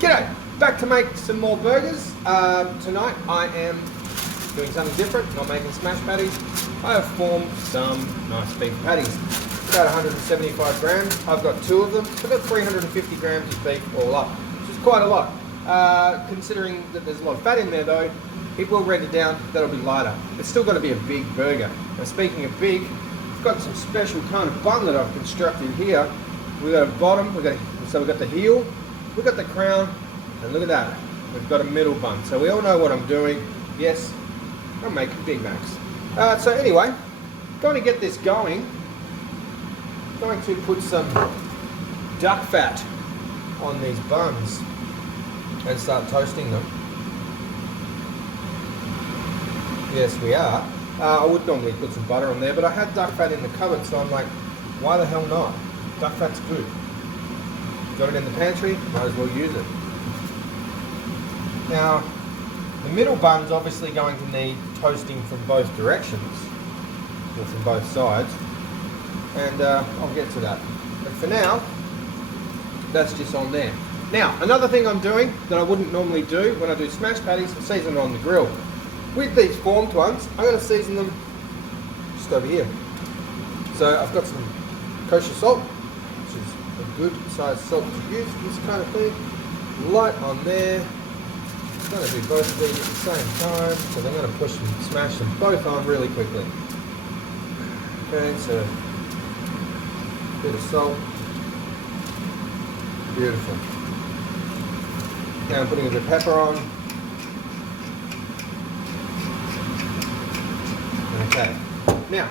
G'day, back to make some more burgers. Tonight I am doing something different, not making smash patties. I have formed some nice beef patties. About 175 grams, I've got two of them. I've got 350 grams of beef all up, which is quite a lot. Considering that there's a lot of fat in there though, it will render down, that'll be lighter. It's still got to be a big burger. Now speaking of big, I've got some special kind of bun that I've constructed here. We've got a bottom, we've got the heel, we've got the crown, and look at that, we've got a middle bun. So we all know what I'm doing. Yes, I'm making Big Macs. So anyway, going to get this going. Going to put some duck fat on these buns and start toasting them. Yes, we are. I would normally put some butter on there, but I had duck fat in the cupboard, so I'm like, why the hell not? Duck fat's good. Got it in the pantry, might as well use it. Now, the middle bun's obviously going to need toasting from both directions, or from both sides, and I'll get to that. But for now, that's just on there. Now, another thing I'm doing that I wouldn't normally do when I do smash patties, I season them on the grill. With these formed ones, I'm going to season them just over here. So I've got some kosher salt, which is a good sized salt to use for this kind of thing. Light on there. I'm going to do both of these at the same time, so I'm going to push and smash them both on really quickly. Okay, so a bit of salt. Beautiful. Now I'm putting a bit of pepper on. Okay. Now,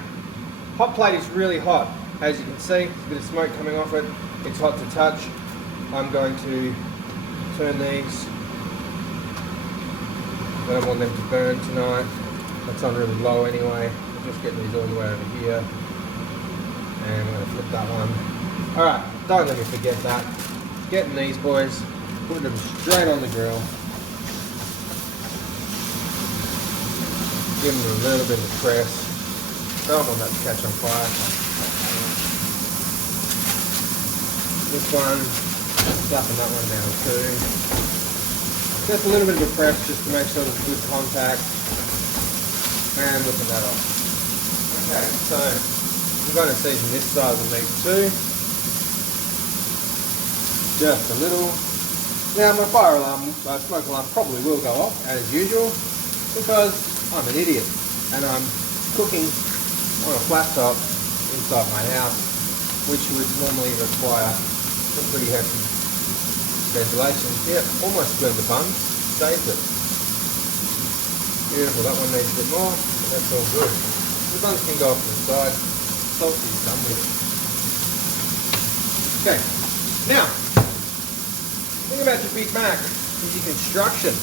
hot plate is really hot. As you can see, there's a bit of smoke coming off it. It's hot to touch. I'm going to turn these. I don't want them to burn tonight. That's on really low anyway. I'll just get these all the way over here. And I'm going to flip that one. Alright, don't let me forget that. Getting these boys, putting them straight on the grill. Give them a little bit of press. Don't want that to catch on fire. This one, stuffing that one down too. Just a little bit of a press just to make sure there's good contact. And whipping that off. Okay, so I'm going to season this side of the meat too. Just a little. Now my fire alarm, my smoke alarm probably will go off as usual because I'm an idiot and I'm cooking on a flat top inside my house, which would normally require some pretty hefty ventilation. Yep, almost burned the bun, saved it. Beautiful, that one needs a bit more, but that's all good. The buns can go off to the side, salty's done with it. Okay, now, the thing about your Big Mac is your construction.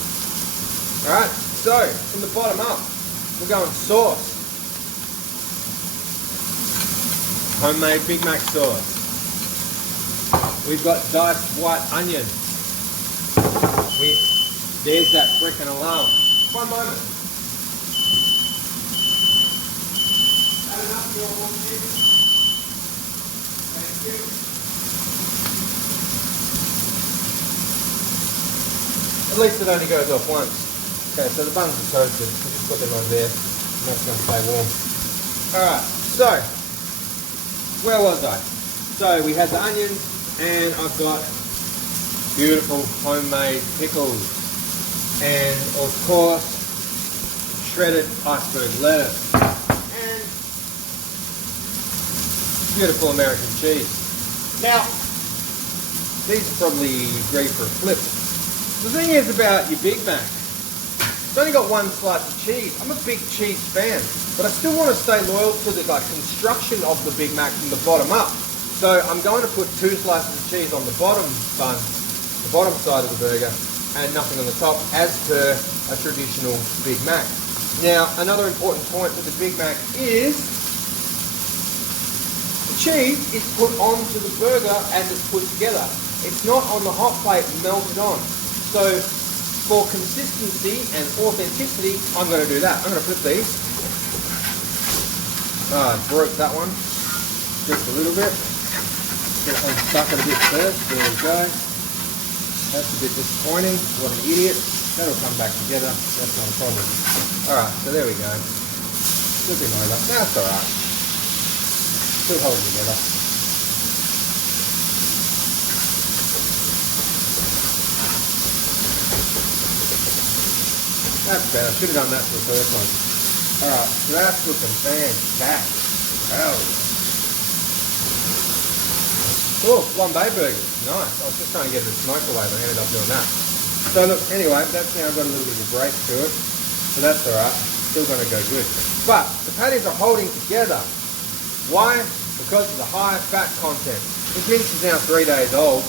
Alright, so from the bottom up, we're going sauce. Homemade Big Mac sauce. We've got diced white onion. There's that frickin' alarm. One moment. Had enough of your bullshit? Thank you. At least it only goes off once. Okay, so the buns are toasted. We'll just put them on there. And that's going to stay warm. Alright, so where was I? So we had the onions. And I've got beautiful homemade pickles and of course shredded iceberg lettuce and beautiful American cheese. Now these are probably great for a flip. The thing is about your Big Mac, it's only got one slice of cheese. I'm a big cheese fan, but I still want to stay loyal to the construction of the Big Mac from the bottom up. So I'm going to put 2 slices of cheese on the bottom bun, the bottom side of the burger, and nothing on the top, as per a traditional Big Mac. Now, another important point with the Big Mac is the cheese is put onto the burger as it's put together. It's not on the hot plate melted on. So for consistency and authenticity, I'm going to do that. I'm going to flip these. I broke that one just a little bit. Get unstuck it a bit first. There we go. That's a bit disappointing. What an idiot. That'll come back together. That's not a problem. Alright, so there we go. Flipping over. That's alright. Still holding together. That's better. Should have done that for the first one. Alright, so that's looking fantastic. Oh. Oh, flambe burgers. Nice. I was just trying to get it to smoke away, but I ended up doing that. So look, anyway, that's now got a little bit of a break to it. So that's alright. Still going to go good. But the patties are holding together. Why? Because of the high fat content. This mince is now 3 days old,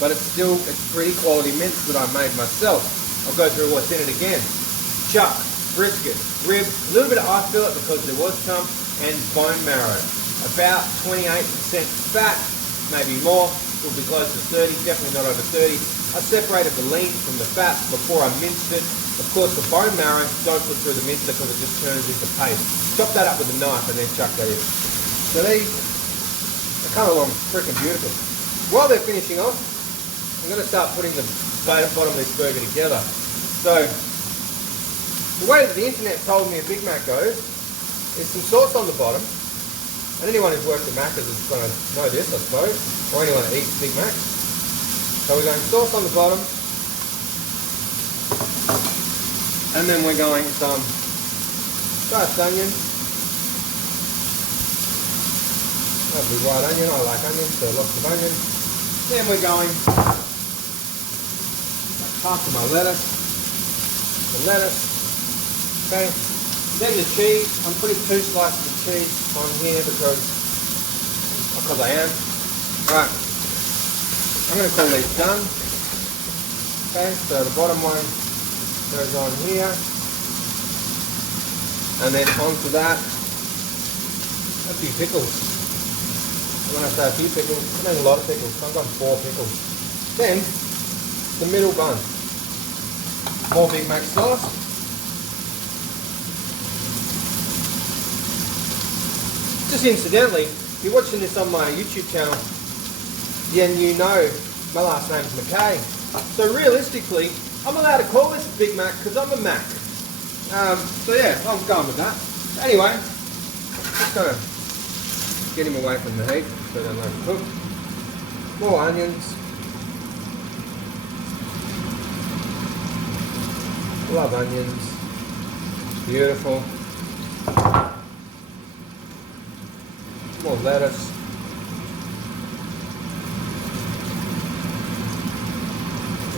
but it's pretty quality mince that I made myself. I'll go through what's in it again. Chuck, brisket, rib, a little bit of ice fillet because there was some, and bone marrow. About 28% fat, maybe more. It'll be close to 30, definitely not over 30. I separated the lean from the fat before I minced it. Of course, the bone marrow, don't put through the mincer because it just turns into paste. Chop that up with a knife and then chuck that in. So these are coming along freaking beautiful. While they're finishing off, I'm going to start putting the bottom of this burger together. So, the way that the internet told me a Big Mac goes is some sauce on the bottom. And anyone who's worked at Macca's is going to know this, I suppose, or anyone that eats Big Macs. So we're going sauce on the bottom, and then we're going some diced onion, lovely white onion. I like onions, so lots of onion. Then we're going like half of my lettuce, okay. Then the cheese. I'm putting 2 slices of cheese on here because I am. Alright, I'm going to call these done. Okay, so the bottom one goes on here. And then onto that, a few pickles. And when I say a few pickles, I mean a lot of pickles. I've got 4 pickles. Then, the middle bun. More Big Mac sauce. Just incidentally, if you're watching this on my YouTube channel, then you know my last name's McKay. So realistically, I'm allowed to call this a Big Mac because I'm a Mac. So yeah, I'm going with that. Anyway, just kind of get him away from the heat so they don't overcook. More onions. Love onions. Beautiful. More lettuce.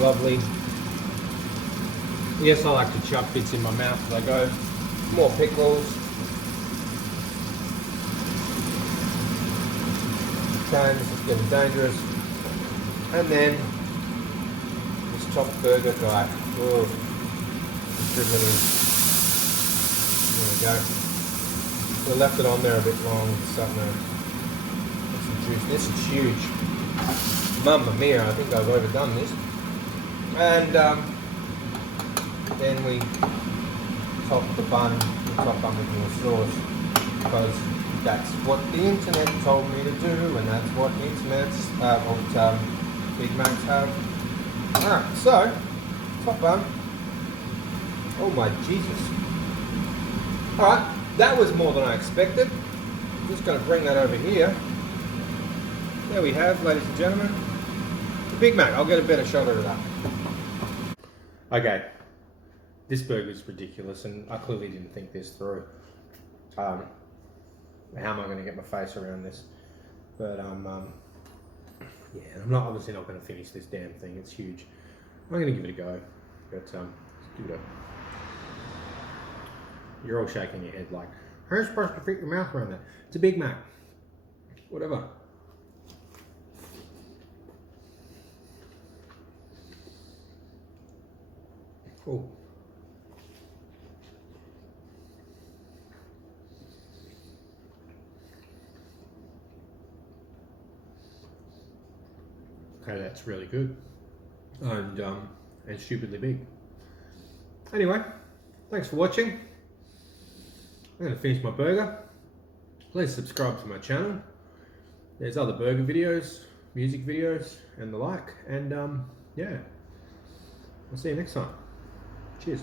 Lovely. Yes, I like to chuck bits in my mouth as I go. More pickles. Okay, this is getting dangerous. And then this chopped burger guy. Ooh. There we go. I left it on there a bit long. Something there. Some juice. This is huge. Mamma mia! I think I've overdone this. And then we top the bun. We top bun with more sauce because that's what the internet told me to do, and that's what Big Macs have. All right, so top bun. Oh my Jesus! All right. That was more than I expected. I'm just going to bring that over here. There we have, ladies and gentlemen, the Big Mac. I'll get a better shot of that. Okay, this burger is ridiculous, and I clearly didn't think this through. How am I going to get my face around this? But yeah, I'm obviously not going to finish this damn thing. It's huge. I'm going to give it a go, but let's give it a. You're all shaking your head like, how are you supposed to fit your mouth around that? It's a Big Mac. Whatever. Oh. Okay, that's really good. And stupidly big. Anyway, thanks for watching. I'm going to finish my burger. Please subscribe to my channel. There's other burger videos, music videos, and the like. And yeah, I'll see you next time. Cheers.